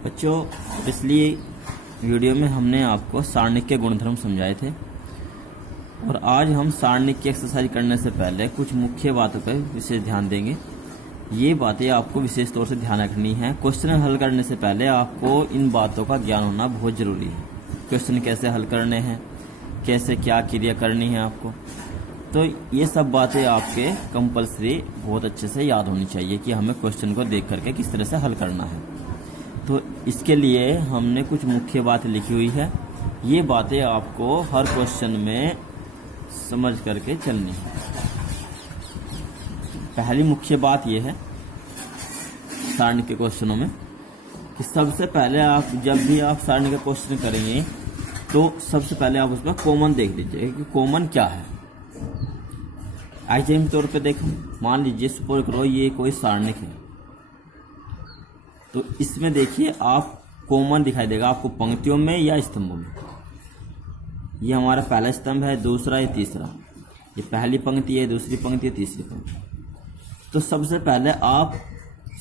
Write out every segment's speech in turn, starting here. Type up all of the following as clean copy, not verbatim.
बच्चों, पिछली वीडियो में हमने आपको सारणिक के गुणधर्म समझाए थे और आज हम सारणिक की एक्सरसाइज करने से पहले कुछ मुख्य बातों पर विशेष ध्यान देंगे। ये बातें आपको विशेष तौर से ध्यान रखनी है। क्वेश्चन हल करने से पहले आपको इन बातों का ज्ञान होना बहुत जरूरी है। क्वेश्चन कैसे हल करने हैं, कैसे क्या क्रिया करनी है आपको, तो ये सब बातें आपके कंपलसरी बहुत अच्छे से याद होनी चाहिए कि हमें क्वेश्चन को देख करके किस तरह से हल करना है। तो इसके लिए हमने कुछ मुख्य बातें लिखी हुई है। ये बातें आपको हर क्वेश्चन में समझ करके चलनी है। पहली मुख्य बात यह है सारणी के क्वेश्चनों में कि सबसे पहले आप जब भी आप सारणी का क्वेश्चन करेंगे तो सबसे पहले आप उसमें कॉमन देख लीजिए कि कॉमन क्या है। एग्जाम्पल के तौर पे देखो, मान लीजिए सपोज करो ये कोई सारणिक है, तो इसमें देखिए आप कॉमन दिखाई देगा आपको पंक्तियों में या स्तंभों में। ये हमारा पहला स्तंभ है, दूसरा या तीसरा, ये पहली पंक्ति है, दूसरी पंक्ति है, तीसरी पंक्ति। तो सबसे पहले आप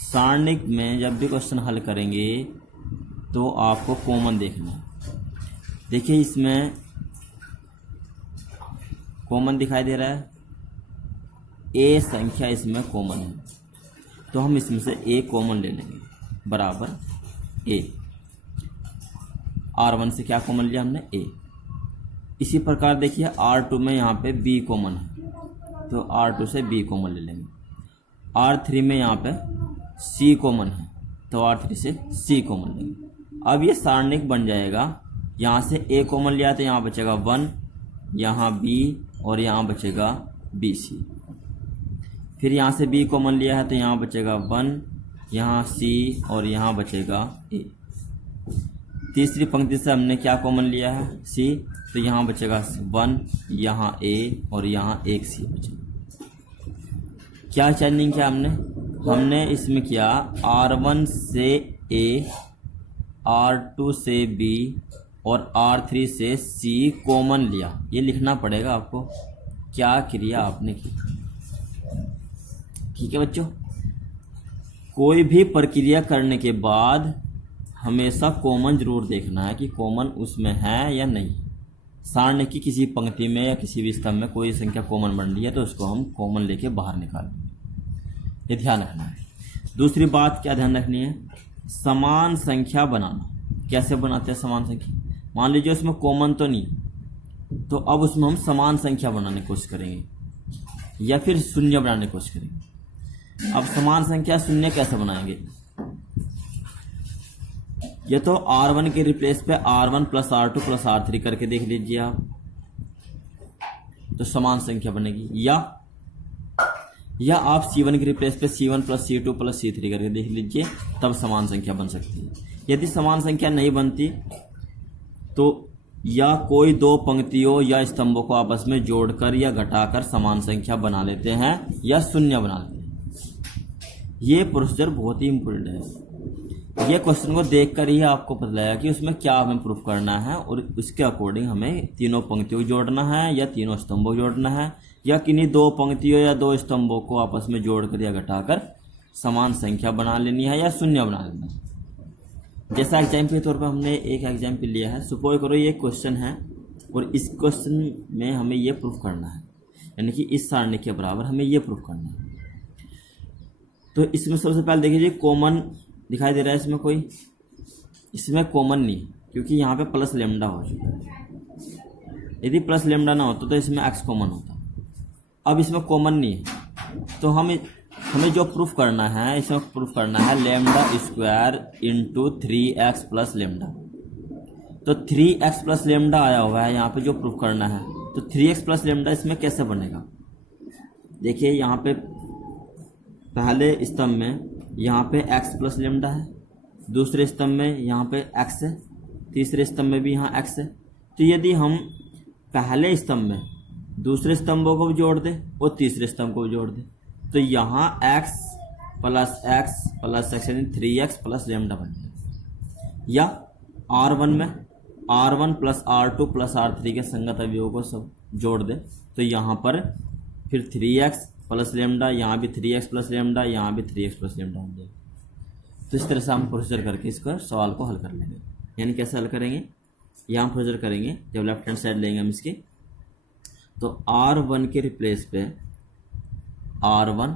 सारणिक में जब भी क्वेश्चन हल करेंगे तो आपको कॉमन देखना है। देखिए इसमें कॉमन दिखाई दे रहा है, ए संख्या इसमें कॉमन है, तो हम इसमें से ए कॉमन ले लेंगे बराबर ए। R1 से क्या कॉमन लिया हमने, ए। इसी प्रकार देखिए R2 में यहाँ पे B कॉमन है, तो R2 से B कॉमन ले लेंगे। R3 में यहाँ पे C कॉमन है, तो R3 से C कॉमन लेंगे। अब ये सारणिक बन जाएगा। यहाँ से A कॉमन लिया तो यहाँ बचेगा 1, यहाँ B और यहाँ बचेगा BC। फिर यहाँ से B कॉमन लिया है तो यहाँ बचेगा 1, यहाँ C और यहाँ बचेगा A। तीसरी पंक्ति से हमने क्या कॉमन लिया है, C, तो यहाँ बचेगा 1, यहाँ A और यहाँ एक C बचेगा। क्या चेंजिंग किया हमने इसमें किया R1 से A, R2 से B और R3 से C कॉमन लिया। ये लिखना पड़ेगा आपको क्या क्रिया आपने की। ठीक है बच्चों, कोई भी प्रक्रिया करने के बाद हमेशा कॉमन जरूर देखना है कि कॉमन उसमें है या नहीं। सारणी की किसी पंक्ति में या किसी भी स्तंभ में कोई संख्या कॉमन बन रही है तो उसको हम कॉमन लेके बाहर निकालेंगे, ये ध्यान रखना है। दूसरी बात क्या ध्यान रखनी है, समान संख्या बनाना। कैसे बनाते हैं समान संख्या, मान लीजिए उसमें कॉमन तो नहीं, तो अब उसमें हम समान संख्या बनाने की कोशिश करेंगे या फिर शून्य बनाने की कोशिश करेंगे। अब समान संख्या शून्य कैसे बनाएंगे, ये तो R1 के रिप्लेस पे R1 plus R2 plus R3 करके देख लीजिए आप, तो समान संख्या बनेगी। या आप C1 के रिप्लेस पे C1 plus C2 plus C3 करके देख लीजिए, तब समान संख्या बन सकती है। यदि समान संख्या नहीं बनती तो या कोई दो पंक्तियों या स्तंभों को आपस में जोड़कर या घटाकर समान संख्या बना लेते हैं या शून्य बना लेते हैं। ये प्रोसीजर बहुत ही इंपॉर्टेंट है। ये क्वेश्चन को देखकर ही आपको पता लगेगा कि उसमें क्या हमें प्रूफ करना है और उसके अकॉर्डिंग हमें तीनों पंक्तियों को जोड़ना है या तीनों स्तंभों को जोड़ना है या किन्हीं दो पंक्तियों या दो स्तंभों को आपस में जोड़कर या घटाकर समान संख्या बना लेनी है या शून्य बना लेना है। जैसा एग्जाम्पल के तौर पर हमने एक एग्जाम्पल लिया है, सपोज करो ये क्वेश्चन है और इस क्वेश्चन में हमें ये प्रूफ करना है, यानी कि इस सारणी के बराबर हमें ये प्रूफ करना है। तो इसमें सबसे पहले देखिए कॉमन दिखाई दे रहा है, इसमें कोई इसमें कॉमन नहीं क्योंकि यहाँ पे प्लस लेमडा हो चुका है। यदि प्लस लेमडा ना होता तो इसमें एक्स कॉमन होता। अब इसमें कॉमन नहीं है तो हमें जो प्रूफ करना है, इसमें प्रूफ करना है lambda square into 3x plus lambda. तो 3x प्लस लेमडा आया हुआ है यहाँ पे जो प्रूफ करना है, तो 3x प्लस लेमडा इसमें कैसे बनेगा। देखिए यहाँ पे पहले स्तंभ में यहाँ पे x प्लस लेमडा है, दूसरे स्तंभ में यहाँ पे x है, तीसरे स्तंभ में भी यहाँ x है। तो यदि हम पहले स्तंभ में दूसरे स्तंभों को भी जोड़ दें और तीसरे स्तंभ को भी जोड़ दें तो यहाँ x प्लस x यानी 3x प्लस लेमडा बन जाएगा। या R1 में R1 plus R2 plus R3 के संगत अवयवों को सब जोड़ दें तो यहाँ पर फिर 3x प्लस लेमडा, यहाँ भी 3x प्लस लेमडा, यहाँ भी 3x प्लस लेमडा हो जाएगा। तो इस तरह से हम प्रोसीजर करके इसका सवाल को हल कर लेंगे। यानी कैसे हल करेंगे, यहाँ प्रोसीजर करेंगे, जब लेफ्ट हैंड साइड लेंगे हम इसकी, तो R1 के रिप्लेस पे R1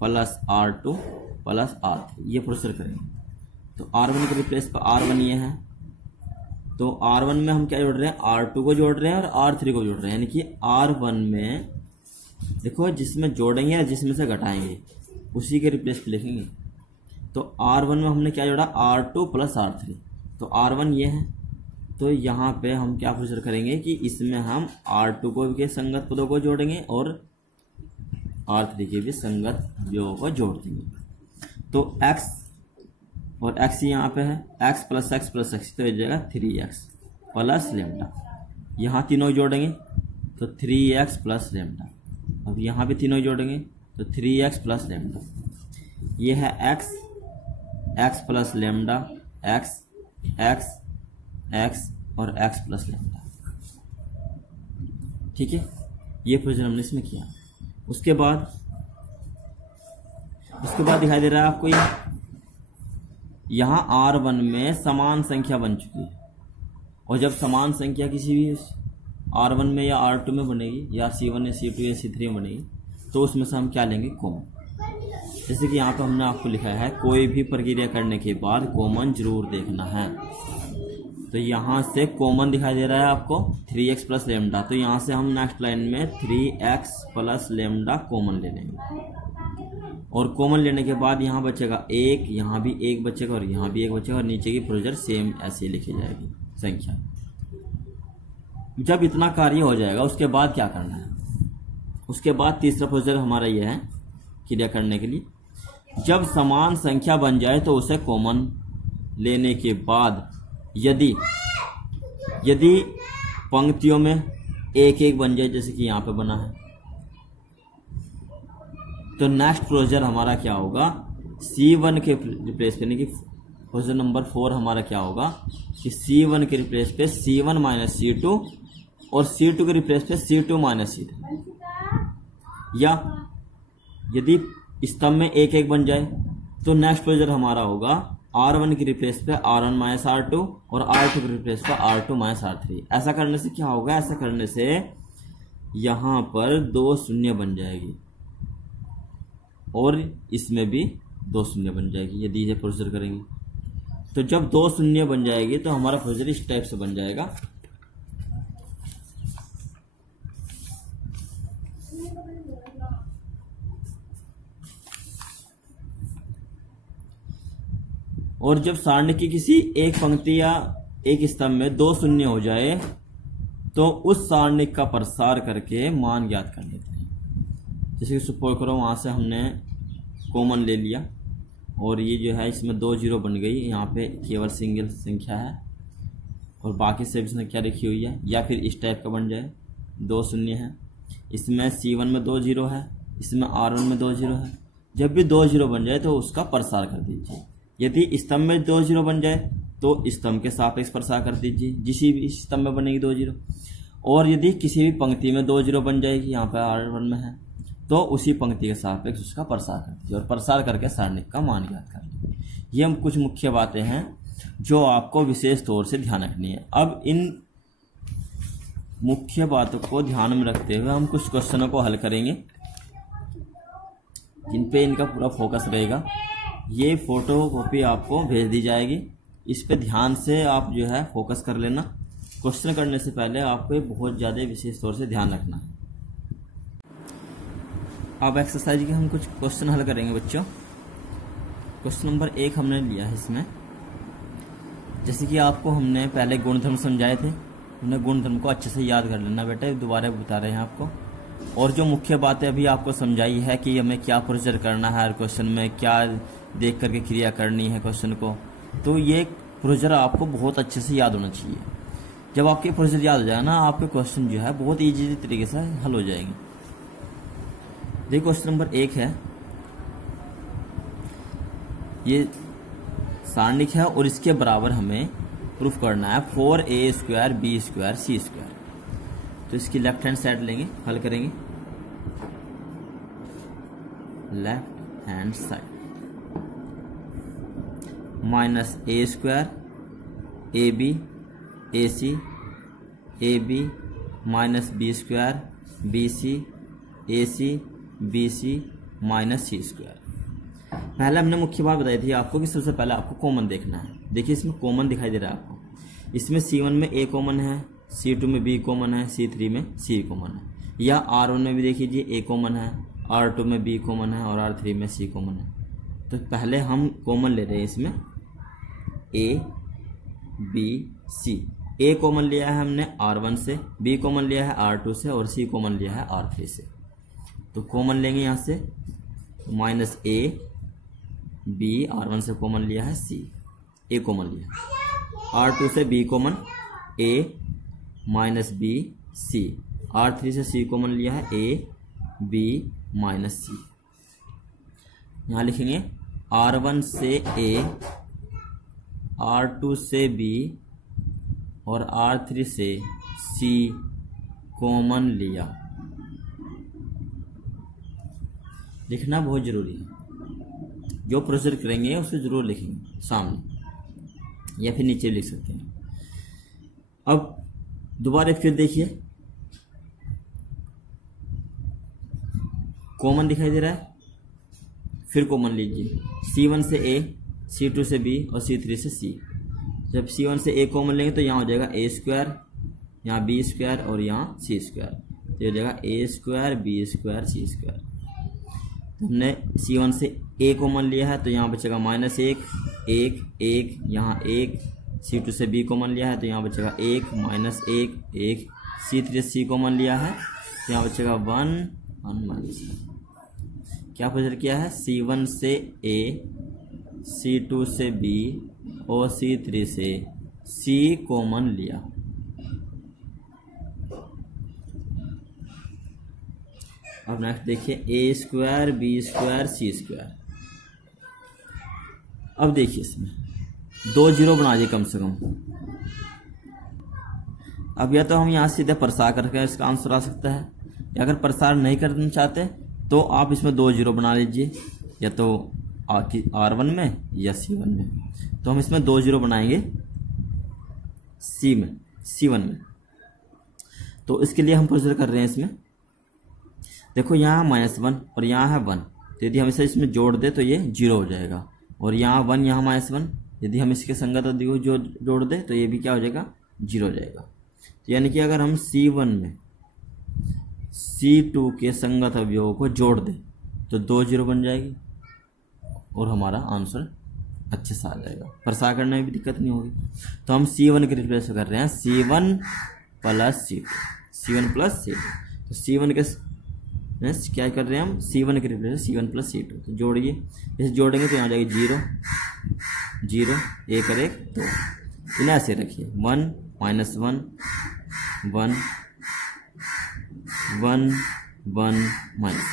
plus R2 plus R3 ये प्रोसीजर करेंगे। तो R1 के रिप्लेस पे R1 ये है, तो R1 में हम क्या जोड़ रहे हैं, R2 को जोड़ रहे हैं और R3 को जोड़ रहे हैं। यानी कि R1 में देखो जिसमें जोड़ेंगे या जिसमें से घटाएंगे उसी के रिप्लेस पे लिखेंगे। तो R1 में हमने क्या जोड़ा, R2 प्लस R3, तो R1 ये है। तो यहाँ पे हम क्या प्रोसीजर करेंगे कि इसमें हम R2 को के संगत पदों को जोड़ेंगे और R3 के भी संगत पदों को जोड़ देंगे। तो x और x यहाँ पे है, x प्लस x तो ये जाएगा 3x प्लस लेमडा। यहाँ तीनों जोड़ेंगे तो 3x प्लस लेमडा। अब यहाँ भी तीनों जोड़ेंगे तो 3x प्लस लेमडा। ये है x प्लस लेमडा, x और x प्लस लेमडा। ठीक है, ये प्रोसीजर हमने इसमें किया। उसके बाद दिखाई दे रहा है आपको यहाँ R1 में समान संख्या बन चुकी है, और जब समान संख्या किसी भी R1 में या R2 में बनेगी या C1 या C2 या C3 में बनेगी तो उसमें से हम क्या लेंगे, कॉमन। जैसे कि यहाँ पे हमने आपको लिखा है कोई भी प्रक्रिया करने के बाद कॉमन जरूर देखना है। तो यहाँ से कॉमन दिखाई दे रहा है आपको 3x प्लस लेमडा, तो यहाँ से हम नेक्स्ट लाइन में 3x प्लस लेमडा कॉमन ले लेंगे। और कॉमन लेने के बाद यहाँ बचेगा 1, यहाँ भी 1 बचेगा और यहाँ भी 1 बचेगा, और नीचे की प्रोसीजर सेम ऐसे लिखी जाएगी संख्या। जब इतना कार्य हो जाएगा उसके बाद क्या करना है, उसके बाद तीसरा प्रोसीजर हमारा यह है क्रिया करने के लिए, जब समान संख्या बन जाए तो उसे कॉमन लेने के बाद यदि पंक्तियों में 1 बन जाए, जैसे कि यहाँ पे बना है, तो नेक्स्ट प्रोसीजर हमारा क्या होगा, C1 के रिप्लेस पे, यानी कि प्रोसीजर नंबर 4 हमारा क्या होगा कि C1 के रिप्लेस पे C1 माइनस C2 और C2 के रिप्लेस पे C2 माइनस C3। या यदि स्तंभ में 1 बन जाए तो नेक्स्ट प्रोसीजर हमारा होगा R1 के रिप्लेस पे R1 माइनस R2 और R2 के रिप्लेस पे R2 माइनस R3। ऐसा करने से क्या होगा, ऐसा करने से यहाँ पर 2 शून्य बन जाएगी और इसमें भी 2 शून्य बन जाएगी यदि ये प्रोसीजर करेंगे। तो जब 2 शून्य बन जाएगी तो हमारा प्रोसीजर इस टाइप से बन जाएगा। और जब सारणी की किसी एक पंक्ति या एक स्तंभ में 2 शून्य हो जाए तो उस सारणी का प्रसार करके मान ज्ञात कर लेते हैं। जैसे कि सपोज करो वहां से हमने कॉमन ले लिया और ये जो है इसमें 2 0 बन गई, यहाँ पे केवल सिंगल संख्या है और बाकी सभी संख्या लिखी हुई है। या फिर इस टाइप का बन जाए 2 शून्य है, इसमें C1 में 2 0 है, इसमें R1 में 2 0 है। जब भी 2 0 बन जाए तो उसका प्रसार कर दीजिए। यदि स्तंभ में 2 0 बन जाए तो स्तंभ के सापेक्ष प्रसार कर दीजिए, जिसी भी स्तंभ में बनेगी 2 0। और यदि किसी भी पंक्ति में 2 0 बन जाएगी, यहाँ पे R1 में है, तो उसी पंक्ति के सापेक्ष उसका प्रसार कर दीजिए और प्रसार करके सारणिक का मान ज्ञात कर लीजिए। ये हम कुछ मुख्य बातें हैं जो आपको विशेष तौर से ध्यान रखनी है। अब इन मुख्य बातों को ध्यान में रखते हुए हम कुछ क्वेश्चनों को हल करेंगे जिन पे इनका पूरा फोकस रहेगा। ये फोटो कॉपी आपको भेज दी जाएगी, इस पे ध्यान से आप जो है फोकस कर लेना। क्वेश्चन करने से पहले आपको बहुत ज़्यादा विशेष तौर से ध्यान रखना है। अब एक्सरसाइज के हम कुछ क्वेश्चन हल करेंगे बच्चों। क्वेश्चन नंबर 1 हमने लिया है इसमें, जैसे कि आपको हमने पहले गुणधर्म समझाए थे, हमने गुणधर्म को अच्छे से याद कर लेना बेटा, दोबारा बता रहे हैं आपको। और जो मुख्य बातें अभी आपको समझाई है कि हमें क्या प्रोसीजर करना है, हर क्वेश्चन में क्या देख करके क्रिया करनी है क्वेश्चन को, तो ये प्रोसीजर आपको बहुत अच्छे से याद होना चाहिए। जब आपके प्रोसीजर याद हो जाए ना, आपके क्वेश्चन जो है बहुत ईजी तरीके से हल हो जाएंगे। देखिए क्वेश्चन नंबर 1 है, ये सारणिक है और इसके बराबर हमें प्रूफ करना है 4a² b² c²। तो इसकी लेफ्ट हैंड साइड लेंगे, हल करेंगे। Left hand side minus a square a b a c a b minus b square b c a c b c minus c square. पहले हमने मुख्य बात बताई थी आपको कि सबसे पहले आपको कॉमन देखना है। देखिए इसमें कॉमन दिखाई दे रहा है आपको, इसमें C1 में A कॉमन है, C2 में B कॉमन है, C3 में C कॉमन है, या R1 में भी देख लीजिए A कॉमन है, R2 में B कॉमन है और R3 में C कॉमन है। तो पहले हम कॉमन ले रहे हैं इसमें A B C। A common लिया है हमने R1 से, B कॉमन लिया है R2 से और C कॉमन लिया है R3 से। तो कॉमन लेंगे यहाँ से माइनस A B, R1 से कॉमन लिया है C, A कॉमन लिया है, R2 से B common A minus B C, R3 से C कॉमन लिया है A B माइनस C। यहाँ लिखेंगे R1 से A, R2 से B और R3 से C कॉमन लिया। लिखना बहुत जरूरी है, जो प्रोसीजर करेंगे उसे जरूर लिखेंगे सामने या फिर नीचे लिख सकते हैं। अब दोबारा फिर देखिए, कॉमन दिखाई दे रहा है, फिर कॉमन लीजिए C1 से A, C2 से B और C3 से C। जब C1 से A कॉमन लेंगे तो यहाँ हो जाएगा A स्क्वायर, यहाँ B स्क्वायर और यहाँ C स्क्वायर। तो हो जाएगा A square B square C square. हमने C1 से A कॉमन लिया है तो यहाँ बचेगा माइनस 1 1 1, यहाँ 1, C2 से B कॉमन लिया है तो यहाँ बचेगा 1 माइनस 1 1, C3 से C कॉमन लिया है तो यहाँ बचेगा 1 1 माइनस। क्या प्रोसीजर किया है, C1 से A, C2 से B और C3 से C कॉमन लिया। अब नेक्स्ट देखिए A square B square C square. अब देखिए इसमें 2 जीरो बना दिए कम से कम। अब या तो हम यहाँ सीधे प्रसार करके इसका आंसर आ सकता है, या अगर प्रसार नहीं करना चाहते तो आप इसमें 2 जीरो बना लीजिए, या तो R1 में या C1 में। तो हम इसमें 2 जीरो बनाएंगे C1 में। तो इसके लिए हम प्रोसीजर कर रहे हैं इसमें। देखो यहाँ -1 और यहाँ है 1, तो यदि हम इसे इसमें जोड़ दे तो ये 0 हो जाएगा, और यहाँ 1 यहाँ -1, यदि हम इसके संगत अवयव जो जोड़ दे तो ये भी क्या हो जाएगा, 0 हो जाएगा। तो यानी कि अगर हम C1 में C2 के संगत अवयवों को जोड़ दें तो 2 जीरो बन जाएगी और हमारा आंसर अच्छे से आ जाएगा, प्रसार करने में भी दिक्कत नहीं होगी। तो हम C1 के रिप्लेस कर रहे हैं C1 प्लस C2। तो C1 के क्या कर रहे हैं हम, C1 के रिप्लेस C1 प्लस C2। तो जोड़िए, इसे जोड़ेंगे तो यहाँ जाएगी 0 0 1 और 1 2। इन्हें ऐसे रखिए 1 माइनस 1 1 1 1 माइनस।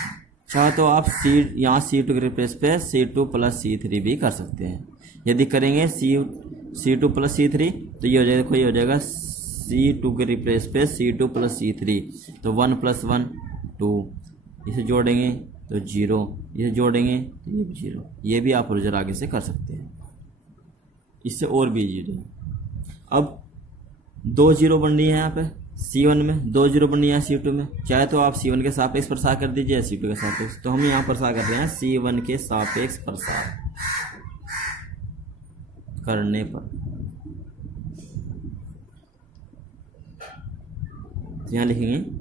चाहे तो आप यहाँ C2 के रिप्लेस पे C2 प्लस C3 भी कर सकते हैं। यदि करेंगे C2 प्लस C3 तो ये हो जाएगा, देखो ये हो जाएगा C2 के रिप्लेस पे C2 प्लस C3, तो 1 प्लस 1 2, इसे जोड़ेंगे तो 0, इसे जोड़ेंगे तो ये भी 0। ये भी आप प्रोसीजर आगे से कर सकते हैं, इससे और भी 0। अब 2 जीरो बन रही है यहाँ पे C1 में, 2 जीरो बन रही है C2 में। चाहे तो आप C1 के सापेक्ष प्रसार कर दीजिए या C2 के सापेक्ष। तो हम यहाँ प्रसार कर रहे हैं C1 के सापेक्ष प्रसार करने पर। तो यहाँ लिखेंगे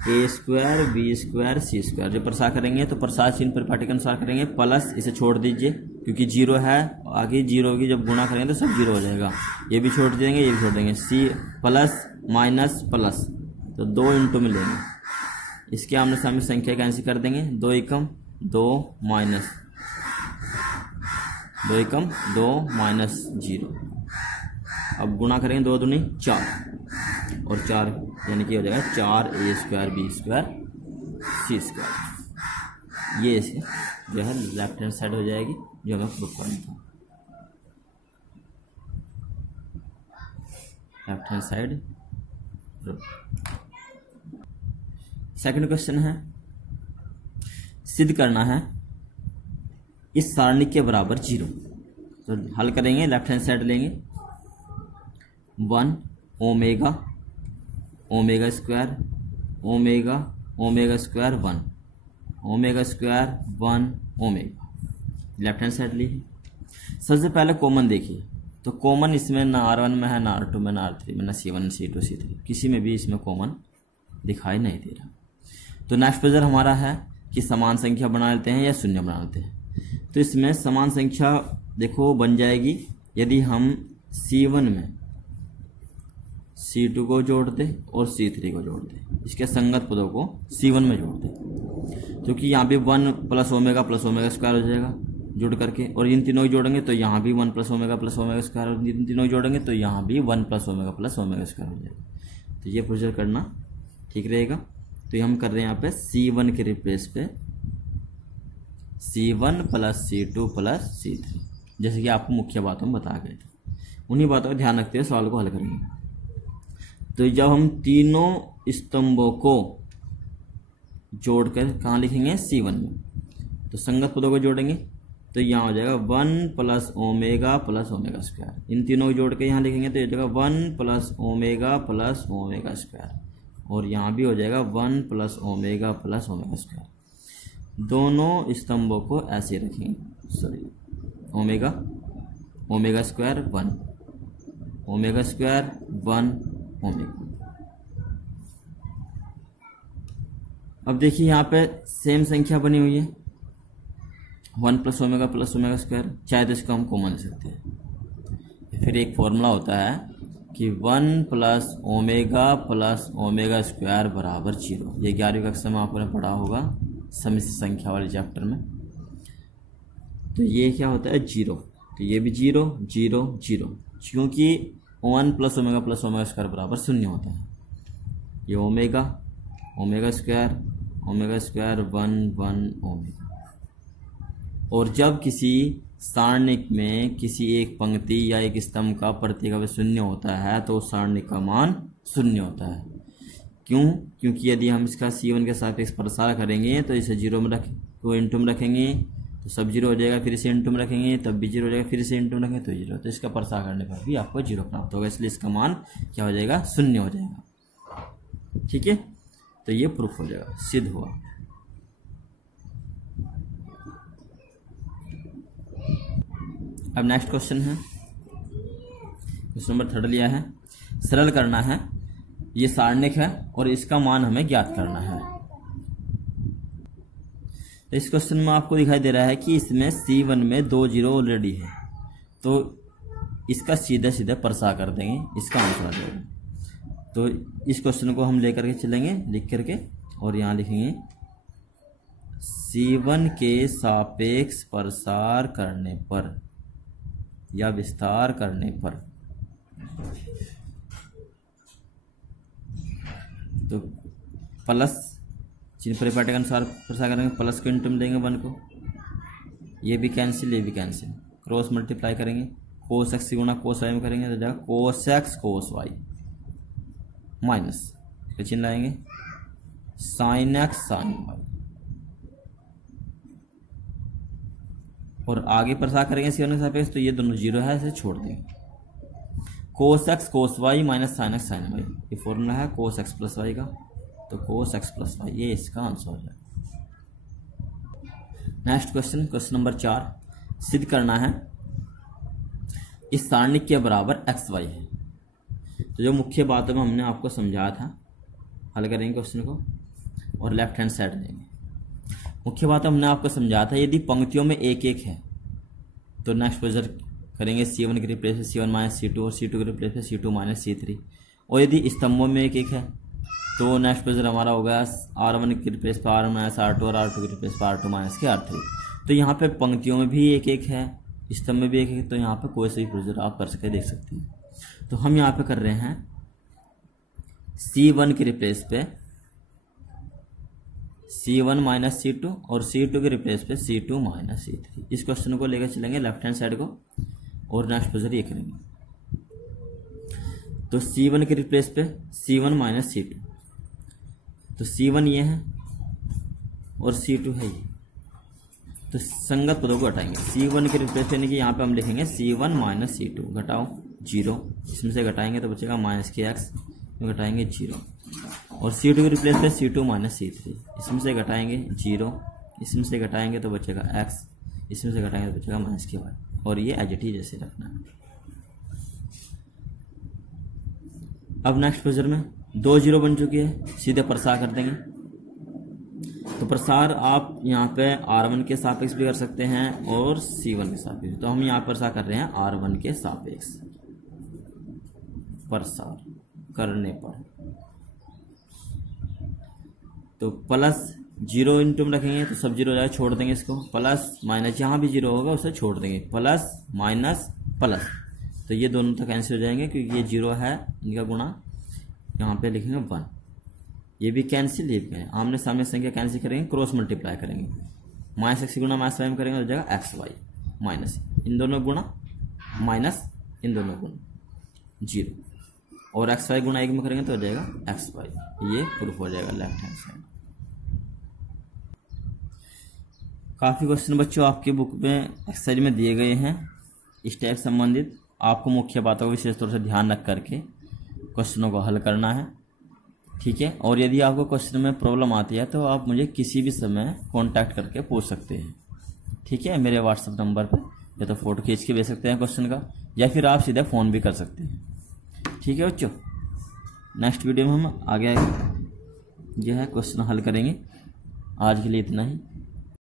A square B square C square. जब प्रसार करेंगे तो प्रसार चिन्ह परिपाटी के अनुसार करेंगे, प्लस इसे छोड़ दीजिए क्योंकि 0 है, आगे 0 होगी, जब गुणा करेंगे तो सब 0 हो जाएगा। ये भी छोड़ देंगे, ये भी छोड़ देंगे, C प्लस माइनस प्लस, तो 2 इंटू में लेंगे। इसके आमने सामने संख्या कैंसिल कर देंगे, 2 एकम 2 माइनस 2 एकम 2 माइनस 0। अब गुणा करेंगे 2 दूनी 4 और 4 यानी कि हो जाएगा 4A square B square C square. ये इसे जो है लेफ्ट हैंड साइड हो जाएगी, जो हमें प्रूफ करना था। Left hand side. Second question है, सिद्ध करना है इस सारणी के बराबर 0। तो हल करेंगे, लेफ्ट हैंड साइड लेंगे 1 omega omega square omega omega square 1 omega square 1 omega, left hand side ली। सबसे पहले कॉमन देखिए, तो कॉमन इसमें ना R1 में है, ना R2 में, ना R3 में, ना C1 C2 C3, किसी में भी इसमें कॉमन दिखाई नहीं दे रहा। तो नेक्स्ट प्रोसीजर हमारा है कि समान संख्या बना लेते हैं या शून्य बना लेते हैं। तो इसमें समान संख्या देखो बन जाएगी यदि हम C1 में C2 को जोड़ दे और C3 को जोड़ दे, इसके संगत पदों को C1 में जोड़ दे, क्योंकि यहाँ पे 1 प्लस ओमेगा स्क्वायर हो जाएगा जुड़ करके, और इन तीनों को जोड़ेंगे तो यहाँ भी 1 प्लस ओमेगा स्क्वायर, और इन तीनों को जोड़ेंगे तो यहाँ भी 1 प्लस ओमेगा स्क्वायर हो जाएगा। तो ये प्रोसीजर करना ठीक रहेगा। तो ये हम कर रहे हैं यहाँ पे C1 के रिप्लेस पे C1 plus C2 plus C3, जैसे कि आपको मुख्य बातों में बता गए थे, उन्हीं बातों का ध्यान रखते हुए सवाल को हल करेंगे। तो जब हम तीनों स्तंभों को जोड़कर कहाँ लिखेंगे C1 में, तो संगत पदों को जोड़ेंगे तो यहाँ हो जाएगा 1 प्लस ओमेगा स्क्वायर, इन तीनों को जोड़ के यहाँ लिखेंगे तो ये हो जाएगा 1 प्लस ओमेगा स्क्वायर, और यहाँ भी हो जाएगा 1 प्लस ओमेगा स्क्वायर। दोनों स्तंभों को ऐसे रखेंगे, sorry omega square 1 omega square 1 omega. अब देखिए यहाँ पे सेम संख्या बनी हुई है 1 प्लस ओमेगा स्क्वायर, चाहे तो इसको हम कॉमन ले सकते हैं। फिर एक फॉर्मूला होता है कि 1 प्लस ओमेगा स्क्वायर बराबर 0, ये 11वीं कक्षा में आपने पढ़ा होगा समिश्र संख्या वाले चैप्टर में। तो ये क्या होता है 0, तो ये भी 0 0 0, क्योंकि 1 प्लस ओमेगा स्क्वायर बराबर 0 होता है। ये ओमेगा स्क्वायर 1 1 ओमेगा। और जब किसी सारणिक में किसी एक पंक्ति या एक स्तंभ का प्रत्येक अवयव 0 होता है तो उस सारणिक का मान 0 होता है। क्यों? क्योंकि यदि हम इसका C1 के सापेक्ष प्रसार करेंगे तो इसे 0 में रखें तो इंटू में रखेंगे तो सब 0 हो जाएगा, फिर इसे इंटू में रखेंगे तब भी 0 हो जाएगा, फिर इसे इंटू में रखेंगे तो 0, तो इसका प्रसार करने पर भी आपको 0 प्राप्त होगा, इसलिए इसका मान क्या हो जाएगा 0 हो जाएगा। ठीक है, तो ये प्रूफ हो जाएगा, सिद्ध हुआ। अब नेक्स्ट क्वेश्चन है, क्वेश्चन नंबर 3 लिया है, सरल करना है, ये सारणिक है और इसका मान हमें ज्ञात करना है। तो इस क्वेश्चन में आपको दिखाई दे रहा है कि इसमें C1 में 2 0 ऑलरेडी है, तो इसका सीधे सीधे प्रसार कर देंगे, इसका आंसर आ जाएगा। तो इस क्वेश्चन को हम लेकर के चलेंगे लिख करके, और यहाँ लिखेंगे C1 के सापेक्ष प्रसार करने पर या विस्तार करने पर, तो प्लस चिन्ह परिपाटी के अनुसार प्रसार करेंगे, प्लस को इंटू में देंगे 1 को, ये भी कैंसिल ये भी कैंसिल, क्रॉस मल्टीप्लाई करेंगे, कोस एक्स गुणा कोस वाई में करेंगे तो जाएगा कोस एक्स कोस वाई, माइनस का चिन्ह लाएंगे साइन एक्स साइन वाई, और आगे प्रसार करेंगे C1 के सापेक्ष तो ये दोनों 0 है, इसे छोड़ देंगे। Cos x cos y minus sin x sin y, ये फॉर्मूला है कोस एक्स प्लस वाई का, तो कोस एक्स प्लस वाई, ये इसका आंसर हो जाएगा। नेक्स्ट क्वेश्चन, क्वेश्चन नंबर 4, सिद्ध करना है इस सारणिक के बराबर एक्स वाई है। तो जो मुख्य बातों में हमने आपको समझाया था, हल करेंगे क्वेश्चन को और लेफ्ट हैंड साइड लेंगे। मुख्य बात हमने आपको समझाया था, यदि पंक्तियों में 1 1 है तो नेक्स्ट प्रोसीजर करेंगे C1 के रिप्लेस पे C1 माइनस C2 और C2 के रिप्लेस पे C2 माइनस C3, और यदि स्तंभों में 1 1 है तो नेक्स्ट प्रोसीजर हमारा होगा R1 के रिप्लेस पे R1 माइनस R2 और R2 के रिप्लेस पे R2 माइनस के R3। तो यहाँ पे पंक्तियों में भी 1 1 है, स्तंभ में भी 1 1, तो यहाँ पे कोई सा भी प्रोसीजर आप कर सके देख सकते हैं। तो हम यहाँ पे कर रहे हैं C1 के रिप्लेस पे C1 माइनस C2 और C2 के रिप्लेस पे C2 माइनस C3। इस क्वेश्चन को लेकर चलेंगे लेफ्ट हैंड साइड को और नेक्स्ट प्रोसीजर ये करेंगे। तो C1 के रिप्लेस पे C1 माइनस C2, तो C1 ये है और C2 है ये, तो संगत पदों को घटाएंगे। C1 के रिप्लेस यानी कि यहाँ पे हम लिखेंगे C1 माइनस C2, घटाओ 0, इसमें से घटाएंगे तो बचेगा माइनस के एक्स, घटाएंगे 0, और C2 के रिप्लेस पे C2 माइनस C3, इसमें से घटाएंगे 0, इसमें से घटाएंगे तो बचेगा x, इसमें से घटाएंगे तो बचेगा माइनस के y, और ये एज इट इज जैसे रखना है। अब नेक्स्ट प्रेशर में 2 0 बन चुकी है, सीधे प्रसार कर देंगे। तो प्रसार आप यहाँ पे R1 के सापेक्ष भी कर सकते हैं और C1 के सापेक्ष। तो हम यहाँ प्रसार कर रहे हैं R1 के सापेक्ष प्रसार करने पर। तो प्लस 0 इंटू में रखेंगे तो सब 0 हो जाएगा, छोड़ देंगे इसको, प्लस माइनस यहाँ भी 0 होगा उसे छोड़ देंगे, प्लस माइनस प्लस, तो ये दोनों तो कैंसिल हो जाएंगे क्योंकि ये 0 है, इनका गुणा यहाँ पे लिखेंगे 1, ये भी कैंसिल, ये भी कैंसिल, आमने सामने संख्या कैंसिल करेंगे, क्रॉस मल्टीप्लाई करेंगे, माइनस एक्स गुणा माइनस वाई में करेंगे तो हो जाएगा एक्स वाई, माइनस इन दोनों गुणा माइनस इन दोनों गुणा 0, और एक्स वाई गुणा 1 में करेंगे तो हो जाएगा एक्स वाई, ये प्रूफ हो जाएगा लेफ्ट हैंड साइड। काफ़ी क्वेश्चन बच्चों आपकी बुक में एक्सरसाइज में दिए गए हैं इस टाइप संबंधित, आपको मुख्य बातों को विशेष तौर से ध्यान रख करके क्वेश्चनों को हल करना है, ठीक है। और यदि आपको क्वेश्चन में प्रॉब्लम आती है तो आप मुझे किसी भी समय कांटेक्ट करके पूछ सकते हैं, ठीक है, मेरे व्हाट्सएप नंबर पर, या तो फोटो खींच के भेज सकते हैं क्वेश्चन का, या फिर आप सीधे फ़ोन भी कर सकते हैं, ठीक है बच्चों। नेक्स्ट वीडियो में हम आगे जो है क्वेश्चन हल करेंगे। आज के लिए इतना ही।